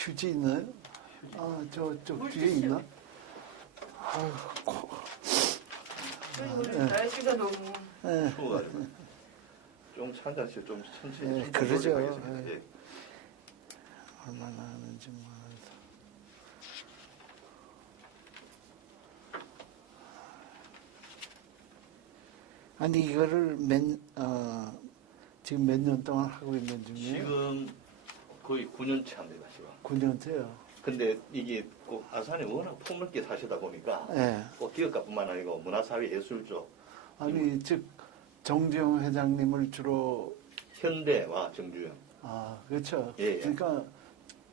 휴지 있나요? 아, 저쪽 뒤에 있나? 아유, 오늘 네. 날씨가 너무 예. 추워가지고 좀 찬장씩 좀 천천히 예, 그러죠. 가겠습니다. 예. 예. 얼마나 하는지 몰라서. 아니, 이거를 지금 몇 년 동안 하고 있는 중이에요? 지금 거의 9년째 합니다, 지금. 9년째요. 근데 이게 꼭 아산에 워낙 폭넓게 사시다 보니까 예. 꼭 기업가뿐만 아니고 문화사회 예술 쪽 아니, 즉, 정지용 회장님을 주로, 현대와 정주영 그렇죠. 예, 예. 그러니까,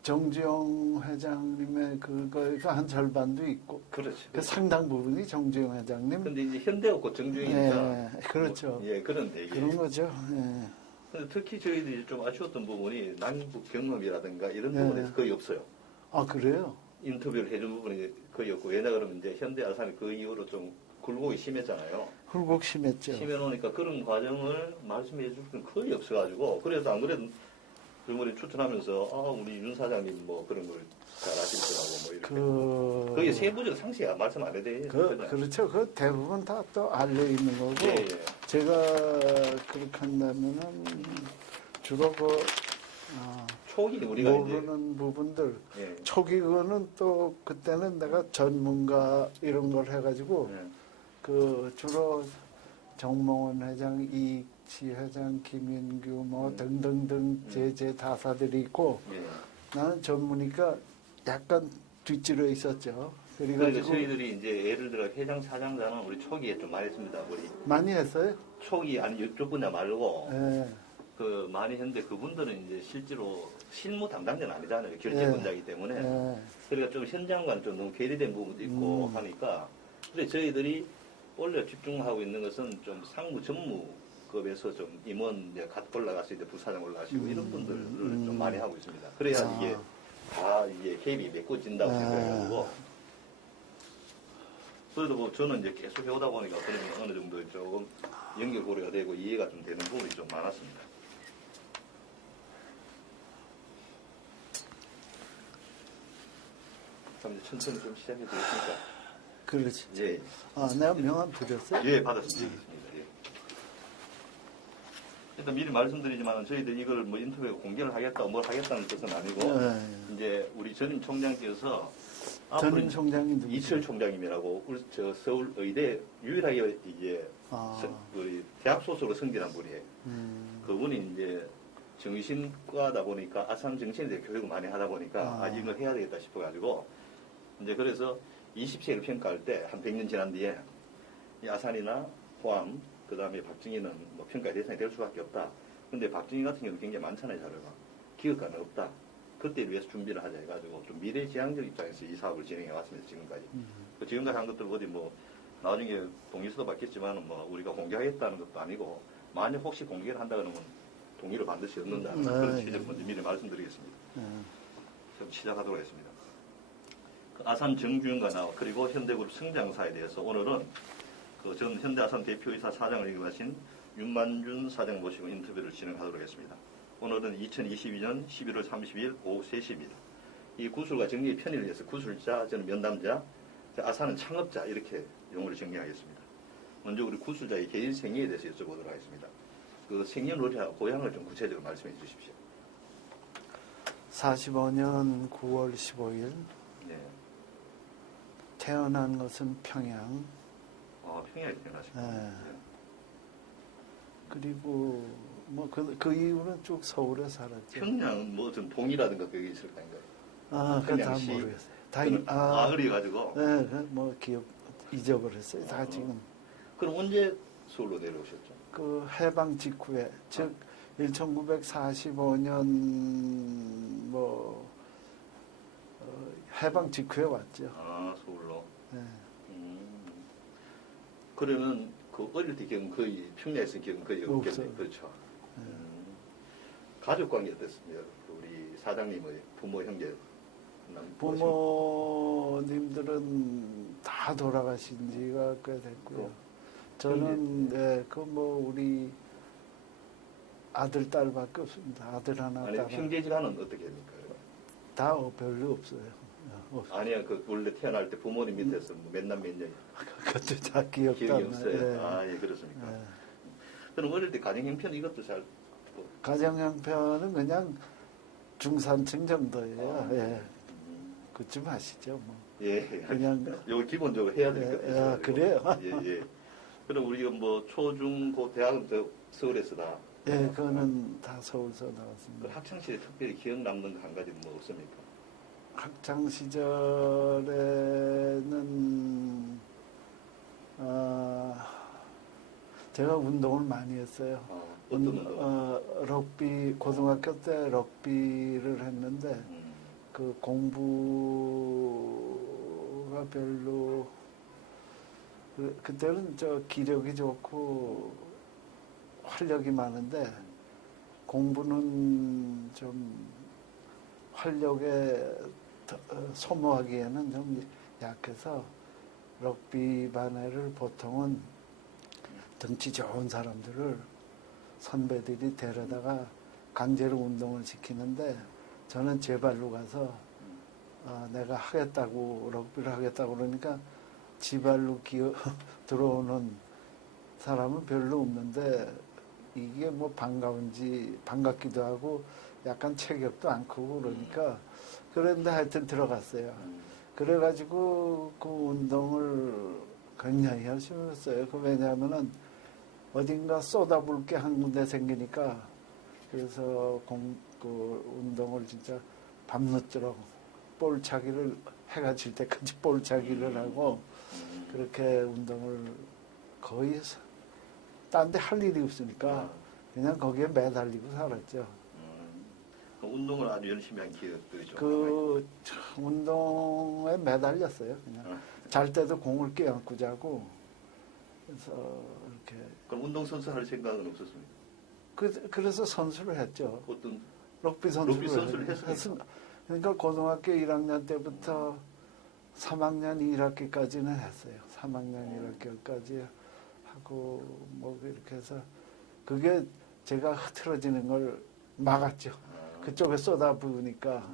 정지용 회장님의 그거가 한 절반도 있고, 그렇죠. 그 상당 부분이 정지용 회장님. 근데 이제 현대하고 정주영이니까 예, 그렇죠. 예, 그런데 이게 그런 거죠. 예. 근데 특히 저희들이 좀 아쉬웠던 부분이 남북 경험이라든가 이런 예. 부분에서 거의 없어요. 아, 그래요? 인터뷰를 해준 부분이 거의 없고 왜냐 그러면 이제 현대 아산이 그 이후로 좀 굴곡이 심했잖아요. 굴곡 심했죠. 심해놓으니까 그런 과정을 말씀해 줄 건 거의 없어가지고 그래서 안 그래도 그런 추천하면서 우리 윤 사장님 뭐 그런 걸 잘 아실 거라고 뭐 이렇게 거기 세부적 상세히 말씀 안 해도 돼요. 그렇죠. 그 대부분 다 또 알려 있는 거고. 예, 예. 제가 그렇게 한다면은 주로 초기 우리가 모르는 부분들. 이제 초기 그거는 또 그때는 내가 전문가 이런 걸 해가지고 예. 그 주로 정몽원 회장, 이익치 회장, 김인규 뭐 등등등 제제 다사들이 있고 예. 나는 전무니까 약간 뒷줄에 있었죠. 그러니까 그래가지고 저희들이 이제 예를 들어 회장 사장자는 우리 초기에 좀 많이 했습니다. 우리 많이 했어요? 초기 아니 이쪽 분야 말고 예. 그 많이 했는데 그분들은 이제 실제로 실무 담당자는 아니잖아요. 결재권자이기 때문에. 예. 그러니까 좀 현장과는 좀 너무 괴리된 부분도 있고 하니까. 근데 저희들이 원래 집중하고 있는 것은 좀 상무 전무급에서 좀 임원 이제 갓 올라갔을 때 부사장 올라가시고 이런 분들을 좀 많이 하고 있습니다. 그래야 이게 다 이게 개입이 메꿔진다고 생각해가지고. 그래도 뭐 저는 이제 계속 해오다 보니까 그런 어느 정도 조금 연결고리가 되고 이해가 좀 되는 부분이 좀 많았습니다. 그럼 이제 천천히 좀 시작해 주겠습니까? 그렇지. 예. 내가 명함 드렸어요? 예, 받았습니다. 예. 일단 미리 말씀드리지만 저희들 이걸 뭐 인터뷰에 공개를 하겠다, 뭘 하겠다는 뜻은 아니고 이제 우리 전임 총장께서 전임 총장이 누구세요? 이철 총장님이라고 저 서울 의대 유일하게 이제 우리 대학 소속으로 승진한 분이에요. 그분이 이제 정신과다 보니까 아산 정신에 대해 교육을 많이 하다 보니까 이걸 해야 되겠다 싶어가지고 이제 그래서 20세를 평가할 때 한 100년 지난 뒤에 이 아산이나 포함 그 다음에 박정희는 뭐 평가 대상이 될 수밖에 없다. 근데 박정희 같은 경우는 굉장히 많잖아요, 자료가. 기업가는 없다. 그때를 위해서 준비를 하자 해가지고 좀 미래지향적 입장에서 이 사업을 진행해 왔습니다, 지금까지. 지금까지 한 것들 어디 뭐 나중에 동의서도 받겠지만 뭐 우리가 공개하겠다는 것도 아니고 만약 혹시 공개를 한다 그러면 동의를 반드시 얻는다는 그런 취지를 먼저 미리 말씀드리겠습니다. 그럼 시작하도록 하겠습니다. 그 아산 정주영과 나와 그리고 현대그룹 성장사에 대해서 오늘은 그 전 현대아산 대표이사 사장을 역임하신 윤만준 사장 모시고 인터뷰를 진행하도록 하겠습니다. 오늘은 2022년 11월 30일 오후 3시입니다. 이 구술과 정리의 편의를 위해서 구술자, 저는 면담자, 아산은 창업자 이렇게 용어를 정리하겠습니다. 먼저 우리 구술자의 개인 생애에 대해서 여쭤보도록 하겠습니다. 그 생년월일하고 고향을 좀 구체적으로 말씀해 주십시오. 45년 9월 15일 네. 태어난 것은 평양. 평양에 태어나셨군요. 네. 그리고 뭐 그 이후는 쭉 서울에 살았죠. 평양 뭐 좀 동이라든가 그게 있을 거 아닌가요? 그건 다 평양시. 모르겠어요. 그래가지고. 네, 뭐 기억 잊어버렸어요. 다 지금. 그럼 언제 서울로 내려오셨죠? 그 해방 직후에 즉 1945년 뭐 해방 직후에 왔죠. 서울로. 네. 그러면 그 어릴 때 기억은 거의 평양에서 기억은 거의 없겠네요. 그렇죠. 가족 관계 어떻습니까? 우리 사장님의 부모 형제 부모님들은 다 돌아가신 지가 꽤 됐고요. 저는 그 뭐 우리 아들 딸밖에 없습니다. 아들 하나 딸 하나. 형제지간은 어떻게 됩니까? 다 별로 없어요. 아니야, 그 원래 태어날 때 부모님 밑에서 뭐 몇남 몇 년. 그것도 다 기억도 기억이 안 나요. 없어요. 예. 아, 예, 그렇습니까? 예. 그럼 어릴 때 가정 형편 이것도 잘. 가정 형편은 그냥 중산층 정도예요. 아, 예. 음, 그쯤 아시죠, 뭐. 예, 그냥 요 기본적으로 해야 될 것 같아요. 그래요? 예, 예. 그럼 우리가 뭐 초중 고 대학은 또 서울에서 다. 예, 그거는 다 서울서 그 나왔습니다. 학창 시절에 특별히 기억 남는 거 한 가지 뭐 없습니까? 학창 시절에는 제가 운동을 많이 했어요. 어떤 운동? 럭비 고등학교 때 럭비를 했는데 그 공부가 별로 그때는 저 기력이 좋고 활력이 많은데 공부는 좀 활력에 소모하기에는 좀 약해서 럭비 반회를 보통은 덩치 좋은 사람들을 선배들이 데려다가 강제로 운동을 시키는데 저는 제 발로 가서 내가 하겠다고 럭비를 하겠다고 그러니까 지 발로 들어오는 사람은 별로 없는데 이게 뭐 반갑기도 하고 약간 체격도 안 크고 그러니까 그런데 하여튼 들어갔어요. 그래가지고 그 운동을 굉장히 열심히 했어요. 왜냐하면은 어딘가 쏟아볼 게 한 군데 생기니까 그래서 그 운동을 진짜 밤늦도록 볼차기를 해가 질 때까지 볼차기를 하고 그렇게 운동을 거의 딴 데 할 일이 없으니까 그냥 거기에 매달리고 살았죠. 운동을 아주 열심히 한 기억들이 좀. 그 운동에 매달렸어요. 그냥 잘 때도 공을 껴안고 자고 그래서 이렇게. 그럼 운동 선수 할 생각은 없었습니까? 그래서 선수를 했죠. 어떤 럭비 선수를 했습니다. 그러니까 고등학교 1학년 때부터 3학년 1학기까지는 했어요. 3학년 1학기까지 하고 뭐 이렇게 해서 그게 제가 흐트러지는 걸 막았죠. 그쪽에 쏟아부으니까.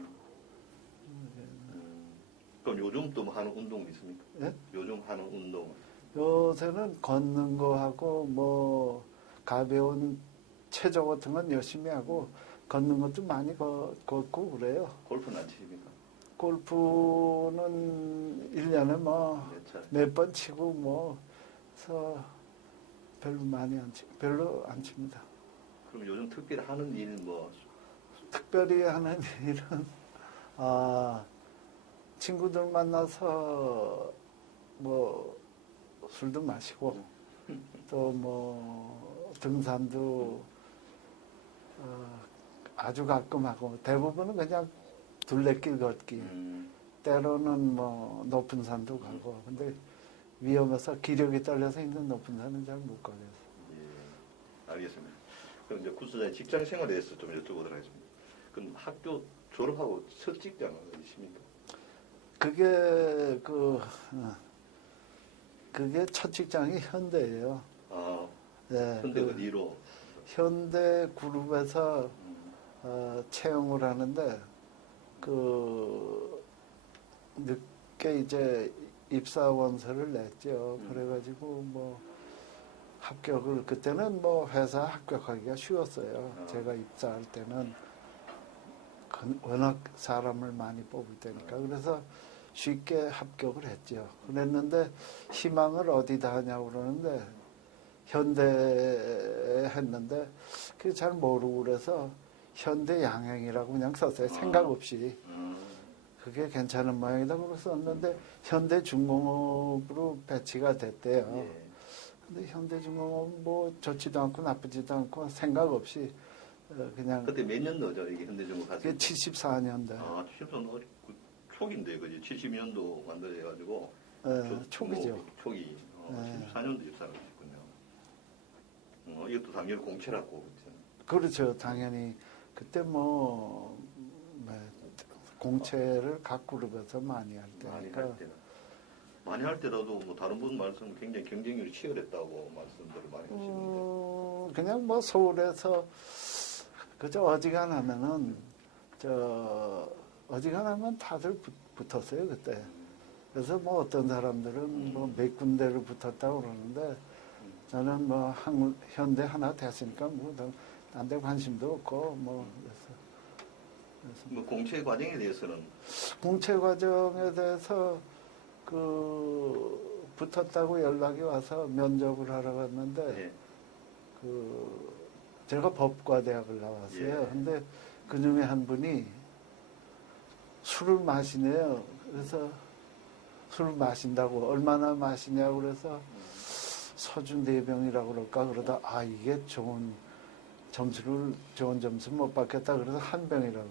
그럼 요즘 또 하는 운동 있습니까? 예? 요즘 하는 운동. 요새는 걷는 거 하고 뭐 가벼운 체조 같은 건 열심히 하고 걷는 것도 많이 걷고 그래요. 골프는 안 치십니까? 골프는 1년에 뭐 몇 번 치고 뭐 해서 별로 안 칩니다. 그럼 요즘 특별히 하는 일 뭐? 특별히 하는 일은 친구들 만나서 뭐 술도 마시고 또 뭐 등산도 아주 가끔 하고 대부분은 그냥 둘레길 걷기 때로는 뭐 높은 산도 가고 근데 위험해서 기력이 딸려서 있는 높은 산은 잘 못 가겠어요. 예, 알겠습니다. 그럼 이제 구수자의 직장 생활에 대해서 좀 여쭤보도록 하겠습니다. 그럼 학교 졸업하고 첫 직장은 어디십니까? 그게 첫 직장이 현대예요. 네, 현대 어디로? 현대 그룹에서 채용을 하는데 늦게 이제 입사 원서를 냈죠. 그래가지고 뭐 합격을 그때는 뭐 회사 합격하기가 쉬웠어요. 제가 입사할 때는 워낙 사람을 많이 뽑을 때니까 그래서 쉽게 합격을 했죠. 그랬는데 희망을 어디다 하냐고 그러는데 현대에 했는데 그게 잘 모르고 그래서 현대 양행이라고 그냥 썼어요. 생각 없이. 그게 괜찮은 모양이다 그러고 썼는데 현대중공업으로 배치가 됐대요. 근데 현대중공업 뭐 좋지도 않고 나쁘지도 않고 생각 없이 그냥. 그때 몇 년도죠 이게 현대중공업 갔을 때? 74년대. 74년도 초기인데 그지? 70년도 만들어져가지고. 초기죠. 초기. 74년도 입사를 하셨군요. 이것도 당연히 공채라고. 그렇죠. 당연히 그때 뭐 공채를 각 그룹에서 많이 할 때니까. 많이 할 때라도 뭐 다른 분 말씀 굉장히 경쟁률이 치열했다고 말씀들을 많이 하시는데. 그냥 뭐 서울에서 그저 어지간하면은 저 어지간하면 다들 붙었어요 그때. 그래서 뭐 어떤 사람들은 뭐 몇 군데를 붙었다고 그러는데 저는 뭐 현대 하나 됐으니까 뭐 딴 데 관심도 없고 뭐 그래서 뭐 공채 과정에 대해서는 공채 과정에 대해서 그 붙었다고 연락이 와서 면접을 하러 갔는데 예. 그 제가 법과대학을 나왔어요. 예. 근데 그 중에 한 분이 술을 마시네요. 그래서 술을 마신다고 얼마나 마시냐고 그래서 소주 4병이라고 그럴까 그러다 이게 좋은 점수 못 받겠다 그래서 한 병이라고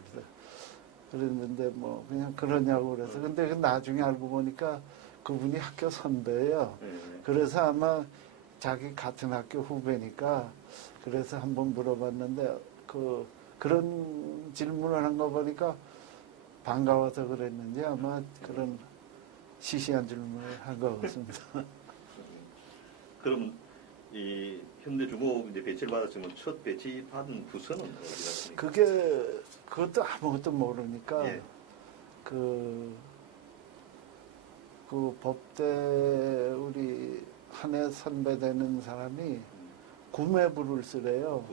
그랬는데 뭐 그냥 그러냐고 그래서 근데 나중에 알고 보니까 그분이 학교 선배예요. 그래서 아마 자기 같은 학교 후배니까 그래서 한번 물어봤는데 그런 질문을 한 거 보니까 반가워서 그랬는지 아마 그런 시시한 질문을 한 것 같습니다. 그럼 이 현대중공업 이제 배치를 받았으면 첫 배치 받은 부서는 어디 갔습니까? 그것도 아무것도 모르니까 예. 그 법대 우리 한 해 선배 되는 사람이 구매부를 쓰래요.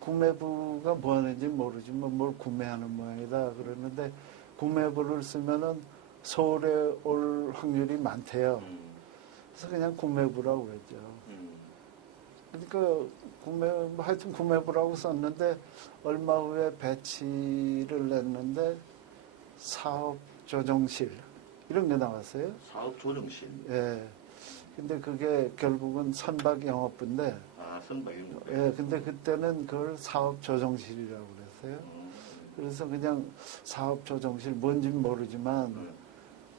구매부가 뭐 하는지 모르지만 뭘 구매하는 모양이다 그러는데 구매부를 쓰면은 서울에 올 확률이 많대요. 그래서 그냥 구매부라고 그랬죠. 그러니까 하여튼 구매부라고 썼는데 얼마 후에 배치를 냈는데 사업조정실 이런 게 나왔어요. 사업조정실. 예. 근데 그게 결국은 선박영업부인데. 선박영업. 예. 근데 그때는 그걸 사업조정실이라고 그랬어요. 그래서 그냥 사업조정실 뭔지는 모르지만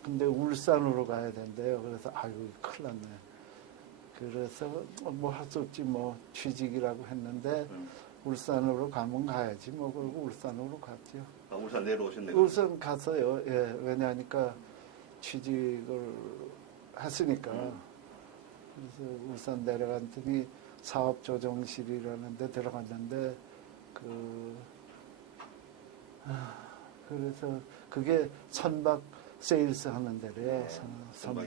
근데 울산으로 가야 된대요. 그래서 아이고 큰일 났네. 그래서 뭐 할 수 없지 뭐 취직이라고 했는데 울산으로 가면 가야지 뭐 그러고 울산으로 갔죠. 울산 내려오셨네요. 울산 갔어요. 예. 왜냐하니까 취직을 했으니까. 그래서 울산 내려갔더니 사업조정실이라는 데 들어갔는데 그래서 그게 선박 세일스 하는 데래요. 선박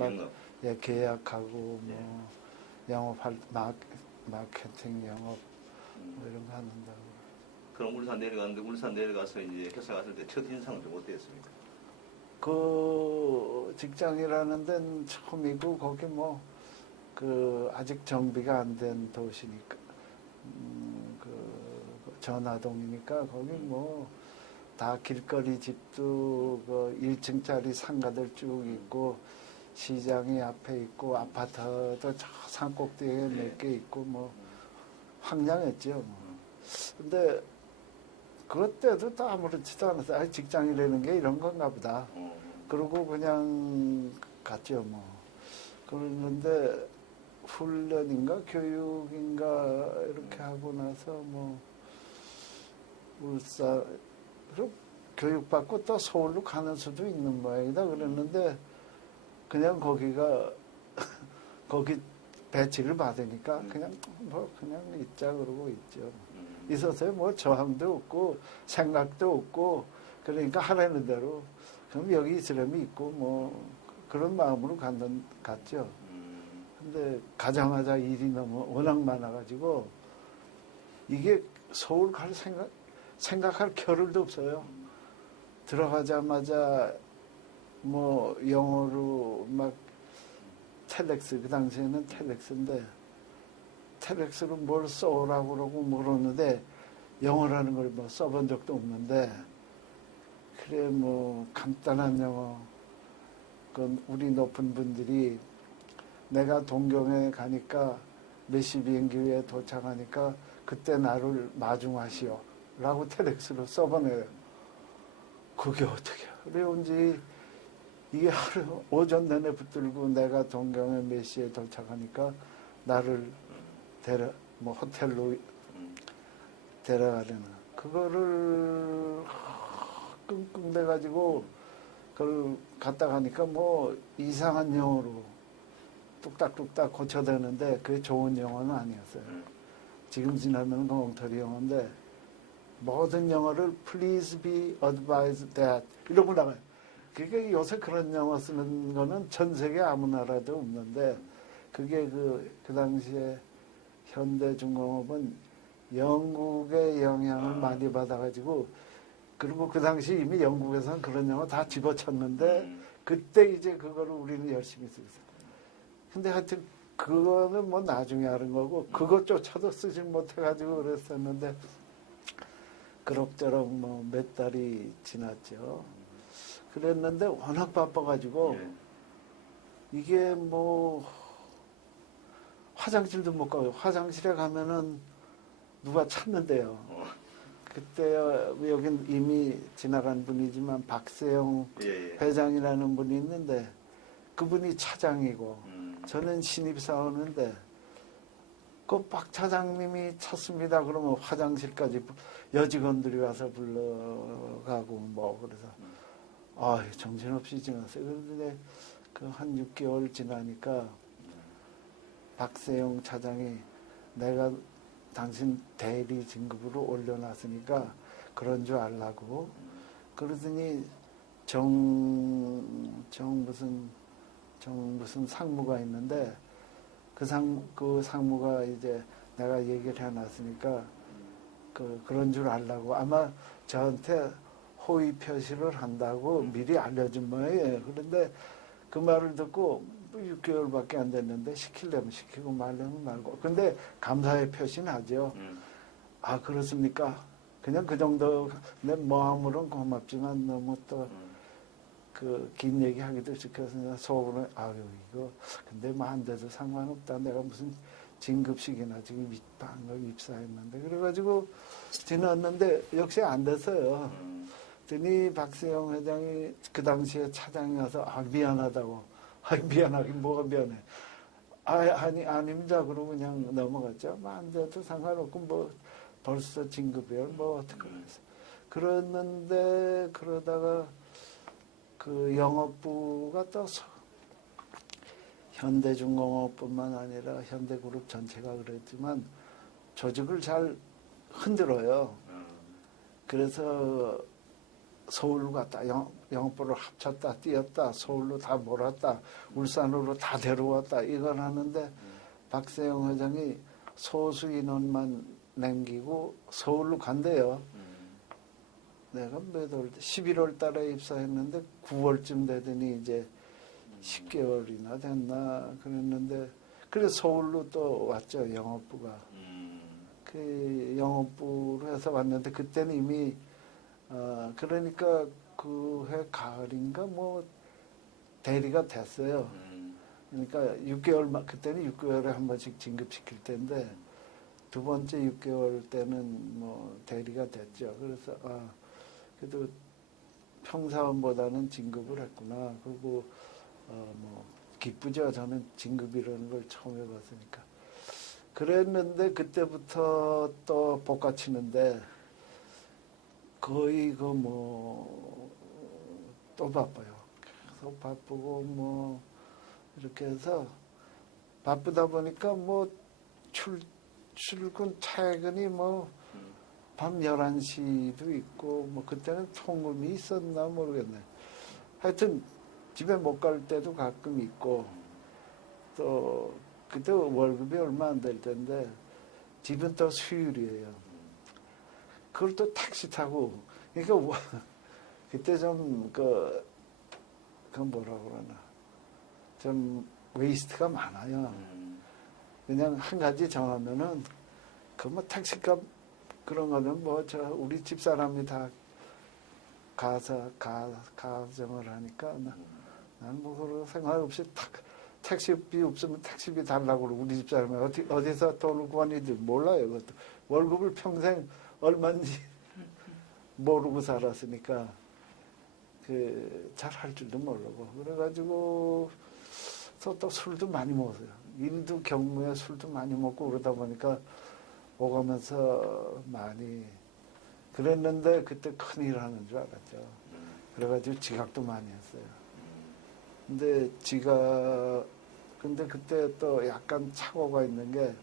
계약하고 뭐 영업할 마케팅 영업 뭐 이런 거 하는다고. 그럼 울산 내려갔는데 울산 내려가서 이제 회사 갔을 때 첫 인상은 좀 어땠습니까? 그 직장이라는 데는 처음이고 거기 뭐 아직 정비가 안 된 도시니까 전화동이니까 거기 뭐 다 길거리 집도 1층짜리 상가들 쭉 있고 시장이 앞에 있고 아파트도 저 산꼭대기에 몇 개 있고 뭐 황량했죠. 뭐. 근데 그때도 또 아무렇지도 않았어요. 직장이라는 게 이런 건가 보다. 그러고 그냥 갔죠 뭐. 그러는데 훈련인가 교육인가 이렇게 하고 나서 뭐 울산 교육받고 또 서울로 가는 수도 있는 모양이다 그랬는데 그냥 거기 배치를 받으니까 그냥 있자 그러고 있죠. 있어서요 뭐 저항도 없고 생각도 없고 그러니까 하라는 대로 그럼 여기 있으려면 있고 뭐 그런 마음으로 갔죠. 근데 가자마자 일이 너무 워낙 많아가지고 이게 서울 갈 생각할 겨를도 없어요. 들어가자마자 뭐 영어로 막 텔렉스 그 당시에는 텔렉스인데 텔렉스로 뭘 써오라고 그러고 물었는데 영어라는 걸 뭐 써본 적도 없는데 그래 뭐 간단한 영어 그 우리 높은 분들이 내가 동경에 가니까 몇 시 비행기에 도착하니까 그때 나를 마중하시오 라고 텔렉스로 써보내요. 그게 어떻게 어려운지 이게 하루 오전 내내 붙들고 내가 동경에 몇 시에 도착하니까 나를 호텔로 데려가려는 그거를 끙끙대가지고 그걸 갔다 가니까 뭐 이상한 영어로 뚝딱뚝딱 고쳐대는데 그게 좋은 영어는 아니었어요. 지금 지나면 그 엉터리 영어인데 모든 영어를 please be advised that 이러고 나가요. 그게 요새 그런 영어 쓰는 거는 전 세계 아무 나라도 없는데 그게 그 당시에 현대중공업은 영국의 영향을 많이 받아가지고 그리고 그 당시 이미 영국에서는 그런 영어 다 집어쳤는데 그때 이제 그거를 우리는 열심히 쓰고 있어요. 근데 하여튼 그거는 뭐 나중에 하는 거고 그것조차도 쓰지 못해가지고 그랬었는데 그럭저럭 뭐 몇 달이 지났죠. 그랬는데 워낙 바빠가지고 이게 뭐 화장실도 못 가고 화장실에 가면은 누가 찾는데요. 그때 여긴 이미 지나간 분이지만 박세영 회장이라는 분이 있는데 그분이 차장이고 저는 신입사원인데 그 박 차장님이 찾습니다. 그러면 화장실까지 여직원들이 와서 불러가고 뭐 그래서 정신없이 지났어요. 그런데 그 한 6개월 지나니까 박세영 차장이 내가 당신 대리 진급으로 올려놨으니까 그런 줄 알라고 그러더니 무슨 상무가 있는데 그 상무가 이제 내가 얘기를 해놨으니까 그런 줄 알라고 아마 저한테 호의 표시를 한다고 미리 알려준 모양이에요. 그런데 그 말을 듣고 6개월밖에 안 됐는데 시키려면 시키고 말려면 말고 근데 감사의 표시는 하죠. 아 그렇습니까? 그냥 그 정도 내 마음으로는 고맙지만 너무 또 그 긴 얘기하기도 시켜서 속으로 이거 근데 뭐 안 돼도 상관없다. 내가 무슨 진급식이나 지금 방금 입사했는데 그래가지고 지났는데 역시 안 됐어요. 그랬더니 박세영 회장이 그 당시에 차장이 와서 미안하다고 미안하긴 뭐가 미안해. 아닙니다. 그러고 그냥 넘어갔죠. 뭐 안 돼도 상관없고 뭐 벌써 진급이요. 뭐 어떻게 그랬어. 그랬는데 그러다가 그 영업부가 떠서 현대중공업뿐만 아니라 현대그룹 전체가 그랬지만 조직을 잘 흔들어요. 그래서 서울로 갔다 영업부를 합쳤다 띄었다 서울로 다 몰았다 울산으로 다 데려왔다 이걸 하는데 박세영 회장이 소수 인원만 남기고 서울로 간대요. 내가 몇 월 11월 달에 입사했는데 9월쯤 되더니 이제 10개월이나 됐나 그랬는데 그래서 서울로 또 왔죠. 영업부가. 그 영업부로 해서 왔는데 그때는 이미 그러니까 그 해 가을인가 뭐 대리가 됐어요. 그러니까 6개월 그때는 6개월에 한 번씩 진급시킬 텐데 두 번째 6개월 때는 뭐 대리가 됐죠. 그래서 그래도 평사원보다는 진급을 했구나. 그리고 뭐 기쁘죠. 저는 진급이라는 걸 처음 해봤으니까. 그랬는데 그때부터 또 복가치는데 거의 또 바빠요. 계속 바쁘고 뭐 이렇게 해서 바쁘다 보니까 뭐 출근 퇴근이 뭐 밤 11시도 있고 뭐 그때는 통금이 있었나 모르겠네. 하여튼 집에 못 갈 때도 가끔 있고 또 그때 월급이 얼마 안 될 텐데 집은 또 수율이에요. 그걸 또 택시 타고 그러니까 그때 좀 그 뭐라 그러나 좀 웨이스트가 많아요. 그냥 한 가지 정하면은 그 뭐 택시값 그런 거는 뭐 우리 집 사람이 다 가정을 하니까 난 뭐 그런 생각 없이 택시비 없으면 택시비 달라고 그러고 우리 집 사람이 어디서 돈을 구하는지 몰라요. 그것도 월급을 평생 얼마인지 모르고 살았으니까 잘 할 줄도 모르고 그래가지고 또 술도 많이 먹었어요. 일도 경무에 술도 많이 먹고 그러다 보니까 오가면서 많이 그랬는데 그때 큰일 하는 줄 알았죠. 그래가지고 지각도 많이 했어요. 근데 그때 또 약간 착오가 있는 게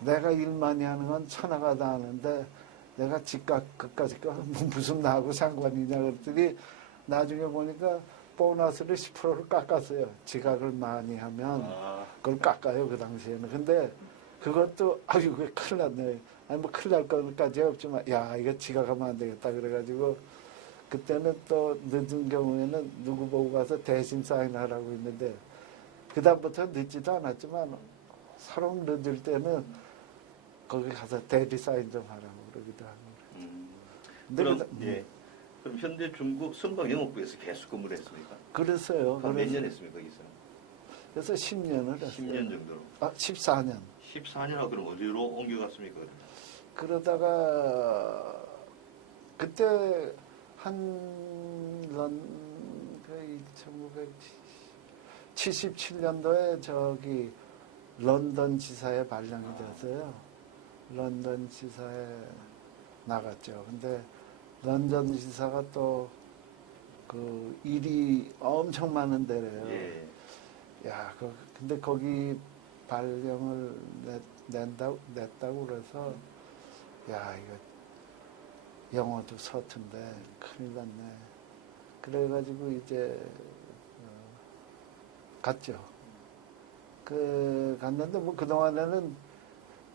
내가 일 많이 하는 건 천하가 다 하는데 내가 집값 그까짓 거 무슨 나하고 상관이냐 그랬더니 나중에 보니까 보너스를 10%를 깎았어요. 지각을 많이 하면 그걸 깎아요 그 당시에는. 근데 그것도 아유 왜 큰일 났네. 아니 뭐 큰일 날 것까지 없지만 야 이거 지각하면 안 되겠다 그래가지고 그때는 또 늦은 경우에는 누구 보고 가서 대신 사인하라고 했는데 그다음부터 늦지도 않았지만 서로 늦을 때는 거기 가서 대리 사인 좀 하라고 그러기도 하고. 근데 그럼 예. 그럼 현대 중국 선박영업부에서 계속 근무를 했습니까? 그랬어요. 몇 년 했습니까 거기서? 그래서 10년을 했어요. 10년 정도로. 14년. 14년하고 그럼 어디로 옮겨갔습니까? 그러다가 그때 거의 1977년도에 저기 런던 지사에 발령이 됐어요. 런던 지사에 나갔죠. 근데 런던 지사가 또 그 일이 엄청 많은 데래요. 예. 야, 근데 거기 발령을 냈다고 그래서 야, 이거 영어도 서툰데 큰일 났네. 그래가지고 이제 갔죠. 갔는데 뭐 그동안에는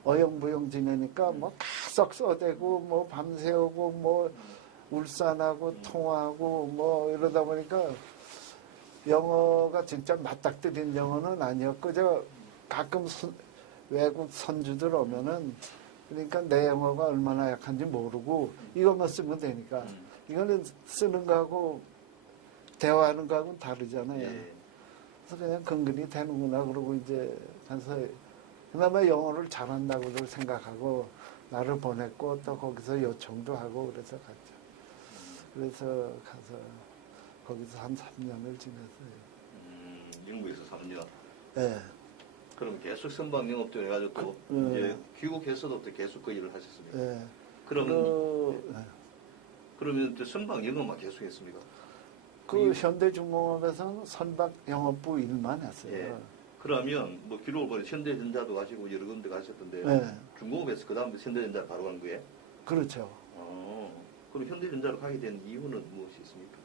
어영부영 지내니까 뭐 계속 써대고 뭐 밤새우고 뭐 울산하고 통화하고 뭐 이러다 보니까 영어가 진짜 맞닥뜨린 영어는 아니었고 저 가끔 외국 선주들 오면은 그러니까 내 영어가 얼마나 약한지 모르고 이것만 쓰면 되니까 이거는 쓰는 거하고 대화하는 거하고는 다르잖아요. 예. 그래서 그냥 근근히 되는구나 그러고 이제 가서 그나마 영어를 잘한다고 생각하고 나를 보냈고 또 거기서 요청도 하고 그래서 갔죠. 그래서 가서 거기서 한 3년을 지냈어요. 영국에서 3년. 네. 그럼 계속 선박 영업도 해가지고 또 이제 귀국해서도 또 계속 그 일을 하셨습니까? 네. 그러면 그러면 또 선박 영업만 계속했습니까? 그 현대중공업에서는 선박 영업부 일만 했어요. 예. 그러면 뭐 기록을 보니 현대전자도 가시고 여러 군데 가셨던데 네. 중공업에서 그 다음에 현대전자 바로 간 거예요? 그렇죠. 그럼 현대전자로 가게 된 이유는 무엇이 있습니까?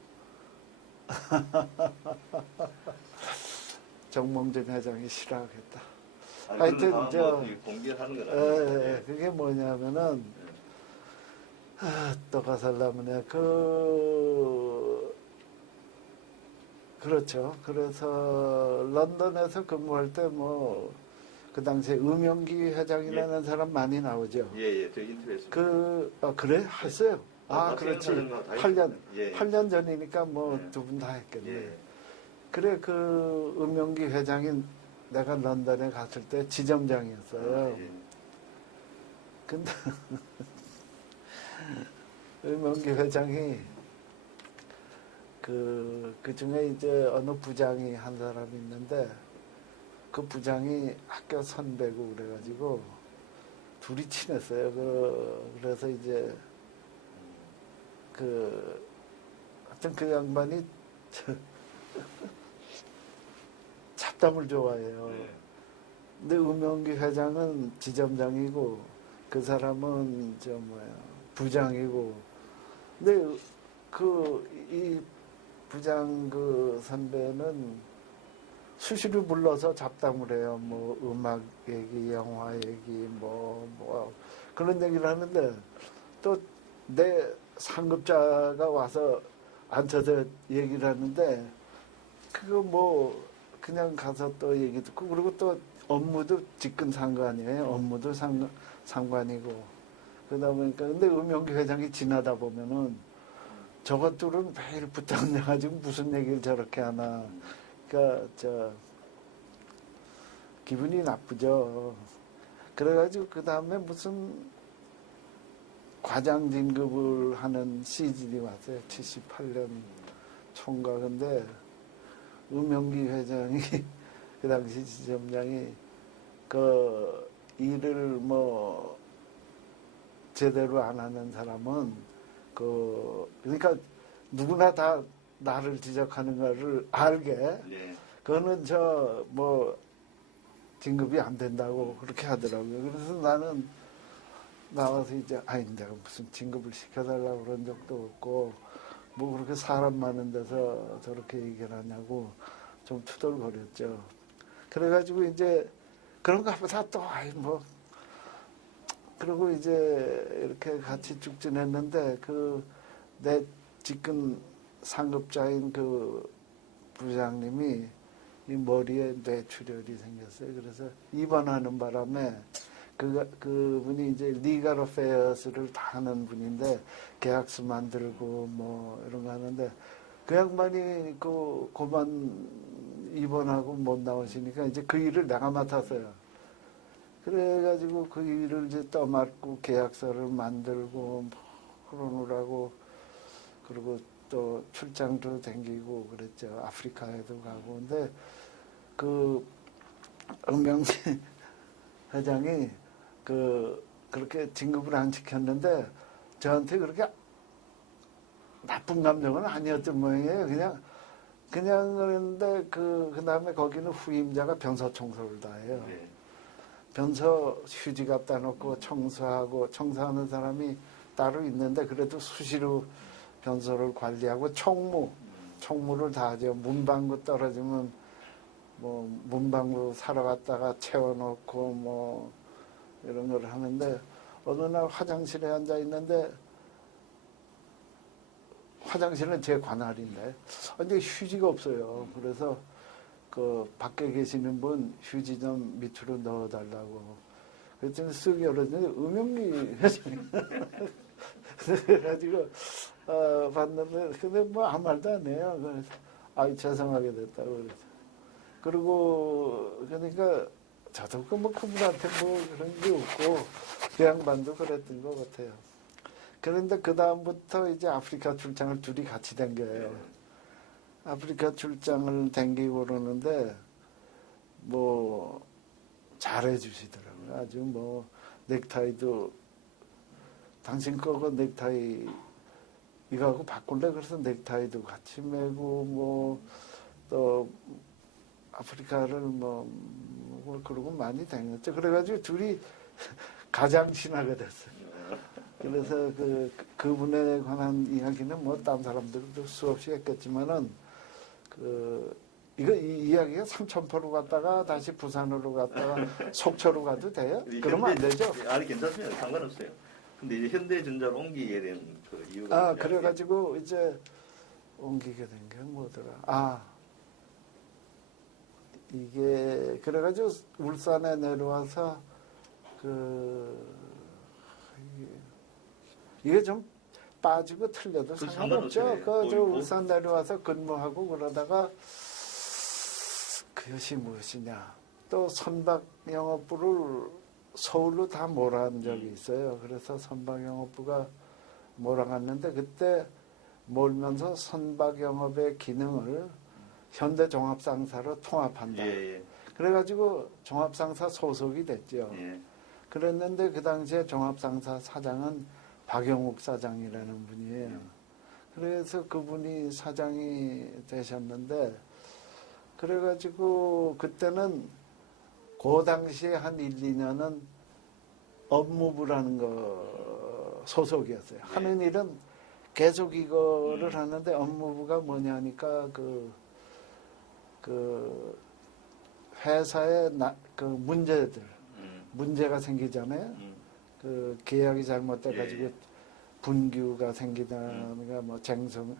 정몽준 회장이 싫어하겠다. 하여튼 저 공개하는 건 아니에요. 그게 뭐냐면은 또 가살라면에 그렇죠. 그래서 런던에서 근무할 때 뭐 그 당시에 음영기 회장이라는 사람 많이 나오죠. 예, 저 인터뷰했습니다. 그래? 했어요. 그렇지. 다 8년, 예. 8년 전이니까 뭐 예. 두 분 다 했겠네. 예. 그래, 그 음영기 회장이 내가 런던에 갔을 때 지점장이었어요. 예. 근데 음영기 회장이 그 중에 이제 어느 부장이 한 사람이 있는데 그 부장이 학교 선배고 그래가지고 둘이 친했어요. 그래서 이제 하여튼 그 양반이 잡담을 좋아해요. 네. 근데 음영기 회장은 지점장이고 그 사람은 부장이고 근데 이 부장 선배는 수시로 불러서 잡담을 해요. 뭐 음악 얘기, 영화 얘기, 뭐 그런 얘기를 하는데 또 내 상급자가 와서 앉아서 얘기를 하는데 그거 뭐 그냥 가서 또 얘기 듣고 그리고 또 업무도 직근상관이에요. 업무도 상관이고 그러다 보니까 근데 음영기 회장이 지나다 보면은 저것들은 매일 붙어앉아가지고 무슨 얘기를 저렇게 하나. 그러니까 기분이 나쁘죠. 그래가지고 그 다음에 무슨 과장 진급을 하는 시즌이 왔어요. 78년 총각. 근데 음영기 회장이 그 당시 지점장이 그 일을 뭐 제대로 안 하는 사람은 그러니까 누구나 다 나를 지적하는 거를 알게 네. 그거는 진급이 안 된다고 그렇게 하더라고요. 그래서 나는 나와서 이제 아니 내가 무슨 진급을 시켜달라고 그런 적도 없고 뭐 그렇게 사람 많은 데서 저렇게 얘기를 하냐고 좀 투덜거렸죠. 그래가지고 이제 그런가 보다 또 아이 뭐 그리고 이제 이렇게 같이 쭉 지냈는데 그 내 지금 상급자인 그 부장님이 이 머리에 뇌출혈이 생겼어요. 그래서 입원하는 바람에 그분이 이제 리갈 어페어스를 다 하는 분인데 계약서 만들고 뭐 이런 거 하는데 그 양반이 그만 입원하고 못 나오시니까 이제 그 일을 내가 맡았어요. 그래가지고 그 일을 이제 떠맡고 계약서를 만들고 뭐 그러느라고 그리고 또 출장도 댕기고 그랬죠. 아프리카에도 가고. 근데 그 은명기 회장이 그렇게 진급을 안 시켰는데 저한테 그렇게 나쁜 감정은 아니었던 모양이에요. 그냥 그랬는데 그 다음에 거기는 후임자가 변서 청소를 다 해요. 네. 변서 휴지 갖다 놓고 청소하는 사람이 따로 있는데 그래도 수시로 변소를 관리하고 총무를 다 하죠. 문방구 떨어지면 뭐 문방구 사러 갔다가 채워놓고 뭐 이런 걸 하는데 어느 날 화장실에 앉아 있는데 화장실은 제 관할인데 근데 휴지가 없어요. 그래서 그 밖에 계시는 분 휴지 좀 밑으로 넣어달라고 그랬더니 쓱 열었는데 음영리 그래가지고 봤는데 근데 뭐 아무 말도 안 해요. 그래서 아이 죄송하게 됐다고 그래서 그리고 그러니까 저도 뭐 그분한테 뭐 그런 게 없고 그 양반도 그랬던 것 같아요. 그런데 그 다음부터 이제 아프리카 출장을 둘이 같이 댕겨요. 아프리카 출장을 댕기고 그러는데 뭐 잘해주시더라고요. 아주 뭐 넥타이도 당신 거고 넥타이 이거하고 바꿀래 그래서 넥타이도 같이 매고 뭐 또 아프리카를 뭐 그러고 많이 다녔죠. 그래가지고 둘이 가장 친하게 됐어요. 그래서 그분에 관한 이야기는 뭐 딴 사람들도 수없이 했겠지만은 이 이야기가 삼천포로 갔다가 다시 부산으로 갔다가 속초로 가도 돼요? 그러면 안 되죠? 아니 괜찮습니다. 상관없어요. 근데 이제 현대전자로 옮기게 된 그 이유가 그래가지고 이제 옮기게 된 게 뭐더라? 이게 그래가지고 울산에 내려와서 이게 좀 빠지고 틀려도 상관없죠. 저 울산 내려와서 근무하고 그러다가 그것이 무엇이냐? 또 선박 영업부를 서울로 다 몰아간 적이 있어요. 그래서 선박 영업부가 몰아갔는데 그때 몰면서 선박 영업의 기능을 현대종합상사로 통합한다. 예. 그래가지고 종합상사 소속이 됐죠. 예. 그랬는데 그 당시에 종합상사 사장은 박영욱 사장이라는 분이에요. 그래서 그분이 사장이 되셨는데 그래가지고 그때는 그 당시에 한 1, 2년은 업무부라는 거 소속이었어요. 네. 하는 일은 계속 이거를 하는데 업무부가 뭐냐니까 그 회사의 그 문제가 생기잖아요. 그 계약이 잘못돼가지고 예. 분규가 생기다가 뭐 쟁송,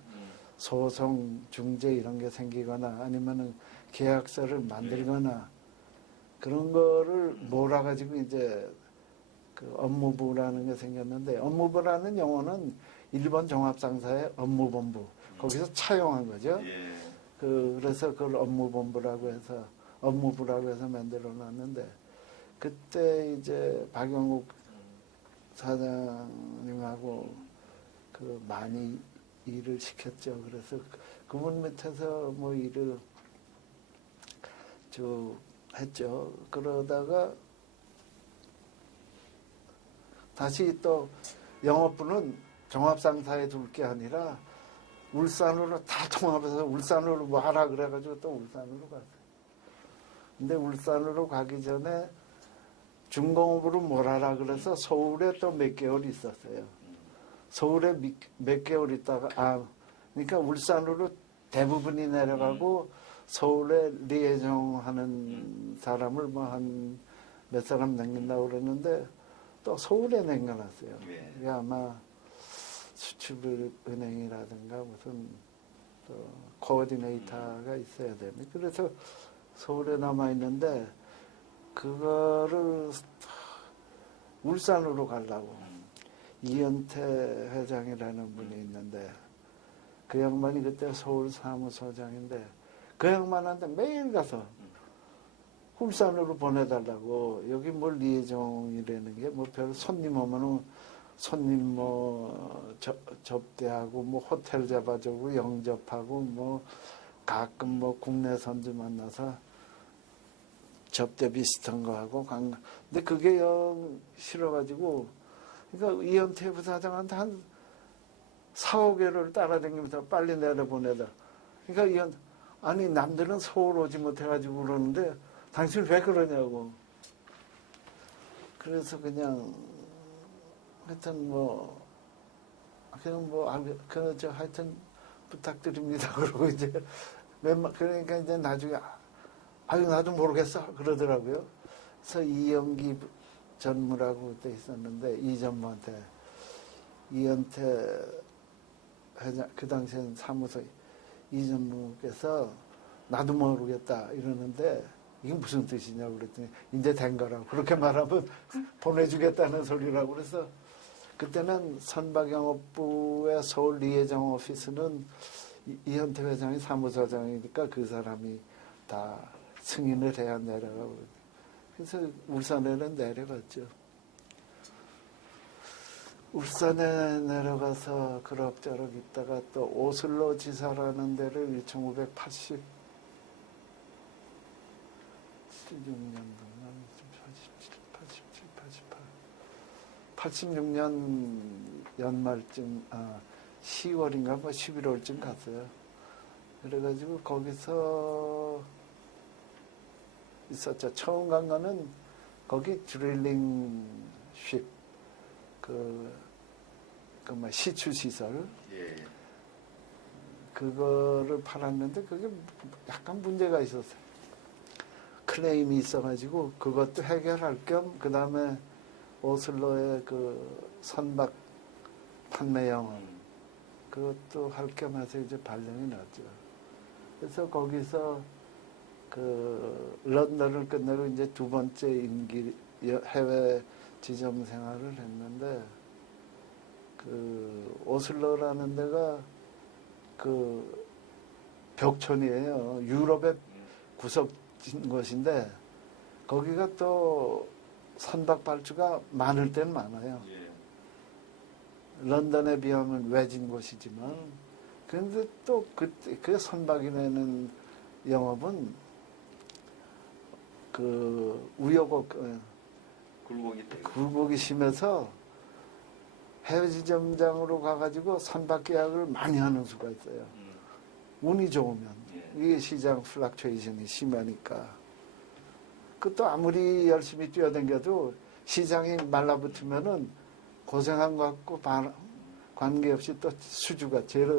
소송, 중재 이런 게 생기거나 아니면은 계약서를 만들거나 그런 거를 몰아가지고 이제 그 업무부라는 게 생겼는데 업무부라는 용어는 일본 종합상사의 업무본부 거기서 차용한 거죠. 예. 그래서 그걸 업무본부라고 해서 만들어 놨는데 그때 이제 박영욱 사장님하고 많이 일을 시켰죠. 그래서 그분 밑에서 뭐 일을 쭉 했죠. 그러다가 다시 또 영업부는 종합상사에 둘 게 아니라 울산으로 다 통합해서 울산으로 뭐 하라 그래가지고 또 울산으로 갔어요. 근데 울산으로 가기 전에 중공업으로 몰아라 그래서 서울에 또 몇 개월 있었어요. 서울에 몇 개월 있다가 그러니까 울산으로 대부분이 내려가고 서울에 리에종 하는 사람을 뭐 한 몇 사람 남긴다고 그랬는데 또 서울에 남겨놨어요. 예. 이게 아마 수출은행이라든가 무슨 또 코어디네이터가 있어야 되는데 그래서 서울에 남아있는데 그거를 울산으로 가려고 이현태 회장이라는 분이 있는데 그 양반이 그때 서울 사무소장인데 그 양반한테 매일 가서 울산으로 보내달라고 여기 뭐 리에종이라는 게 뭐 별 손님 오면은 손님 뭐 접대하고 뭐 호텔 잡아주고 영접하고 뭐 가끔 뭐 국내 선주 만나서 접대 비슷한 거 하고 근데 그게 영 싫어가지고 그러니까 이현태 부사장한테 한 4, 5개를 따라다니면서 빨리 내려보내다. 그러니까 아니 남들은 서울 오지 못해가지고 그러는데 당신 왜 그러냐고. 그래서 그냥 하여튼 뭐 그냥 뭐 하여튼 부탁드립니다. 그러고 이제 그러니까 이제 나중에 아유 나도 모르겠어 그러더라고요. 그래서 이영기 전무라고 그때 있었는데 이전무한테 이현태 회장 그 당시엔 사무소 이전무께서 나도 모르겠다 이러는데 이게 무슨 뜻이냐고 그랬더니 이제 된 거라고 그렇게 말하면 보내주겠다는 소리라고 그래서 그때는 선박영업부의 서울 리에종 오피스는 이현태 회장이 사무소장이니까 그 사람이 다 승인을 해야 내려가고 그래서 울산에는 내려갔죠. 울산에 내려가서 그럭저럭 있다가 또 오슬로 지사라는 데를 1987, 86년 연말쯤 10월인가 뭐 11월쯤 갔어요. 그래가지고 거기서 있었죠. 처음 간 거는 거기 드릴링 쉽 뭐 시추 시설 그거를 팔았는데 그게 약간 문제가 있었어요. 클레임이 있어가지고 그것도 해결할 겸 그 다음에 오슬로의 그 선박 판매 영업 그것도 할 겸 해서 이제 발령이 났죠. 그래서 거기서 그 런던을 끝내고 이제 두 번째 임기 해외 지점 생활을 했는데 그 오슬로라는 데가 그 벽촌이에요. 유럽의 구석진 곳인데 거기가 또 선박 발주가 많을 땐 많아요. 런던에 비하면 외진 곳이지만 그런데 또 그 선박이 내는 영업은 그 우여곡 굴곡이 심해서 해외 지점장으로 가가지고 선박 계약을 많이 하는 수가 있어요. 운이 좋으면 이게 시장 플락추에이션이 심하니까 그것도 아무리 열심히 뛰어다녀도 시장이 말라붙으면은 고생한 것 같고 관계없이 또 수주가 제로